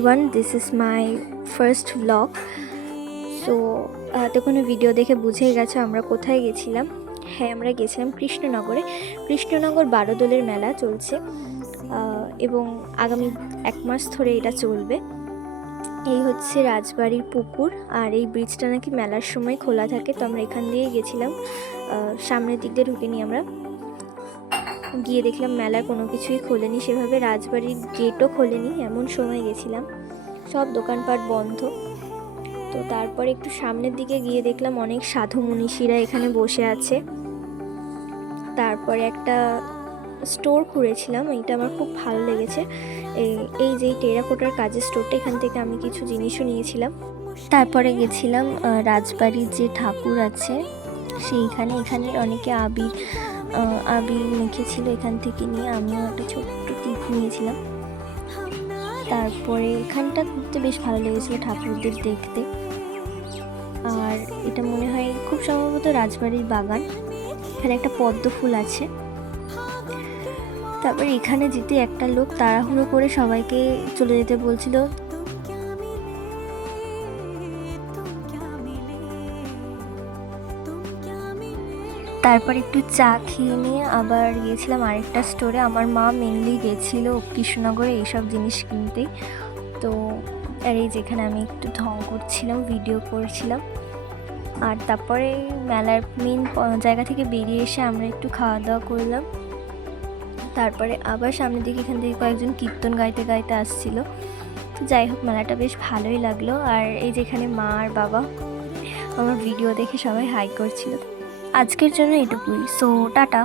everyone, this is my first vlog. So এতক্ষণে video দেখে বুঝেই গেছো আমরা কোথায় গেছিলাম। হ্যাঁ, আমরা গেছিলাম কৃষ্ণনগরে। কৃষ্ণনগর বারোদোলের মেলা চলছে এবং আগামী 1 মাস ধরে এটা চলবে। এই হচ্ছে রাজবাড়ির পুকুর, আর এই ব্রিজটা নাকি মেলার সময় খোলা থাকে। তো আমরা এখান দিয়ে গেছিলাম, সামনের দিক দিয়ে ঢুকে নিই। আমরা গিয়ে দেখলাম মেলার কোনো কিছুই খোলেনি, সেভাবে রাজবাড়ির গেটও খোলেনি, এমন সময় গেছিলাম। সব দোকানপাট বন্ধ। তো তারপরে একটু সামনের দিকে গিয়ে দেখলাম অনেক সাধু মনীষীরা এখানে বসে আছে। তারপরে একটা স্টোর খুঁড়েছিলাম, এইটা আমার খুব ভালো লেগেছে। এই যে টেরাকোটার কাজের স্টোরটা, এখান থেকে আমি কিছু জিনিসও নিয়েছিলাম। তারপরে গেছিলাম রাজবাড়ির যে ঠাকুর আছে সেইখানে। এখানে অনেকে আবির মেখেছিল, এখান থেকে নিয়ে আমিও একটা ছোট্ট টিপ নিয়েছিলাম। তারপরে এখানটা ঘুরতে বেশ ভালো লেগেছিলো ঠাকুরদের দেখতে। আর এটা মনে হয় খুব সম্ভবত রাজবাড়ির বাগান। এখানে একটা পদ্ম ফুল আছে। তারপরে এখানে যেতে একটা লোক তাড়াহুড়ো করে সবাইকে চলে যেতে বলছিল। তারপর একটু চা খেয়ে নিয়ে আবার গিয়েছিলাম আরেকটা স্টোরে। আমার মা মেনলি গেছিল কৃষ্ণনগরে এইসব জিনিস কিনতেই। তো আর এই যেখানে আমি একটু ঢং করছিলাম, ভিডিও করছিলাম। আর তারপরে মেলার মেন জায়গা থেকে বেরিয়ে এসে আমরা একটু খাওয়া দাওয়া করলাম। তারপরে আবার সামনের দিকে এখান থেকে কয়েকজন কীর্তন গাইতে গাইতে আসছিল। তো যাই হোক, মেলাটা বেশ ভালোই লাগলো। আর এই যেখানে মা আর বাবা আমার ভিডিও দেখে সবাই হাই করছিল। আজকের জন্য এটুকুই। So tata.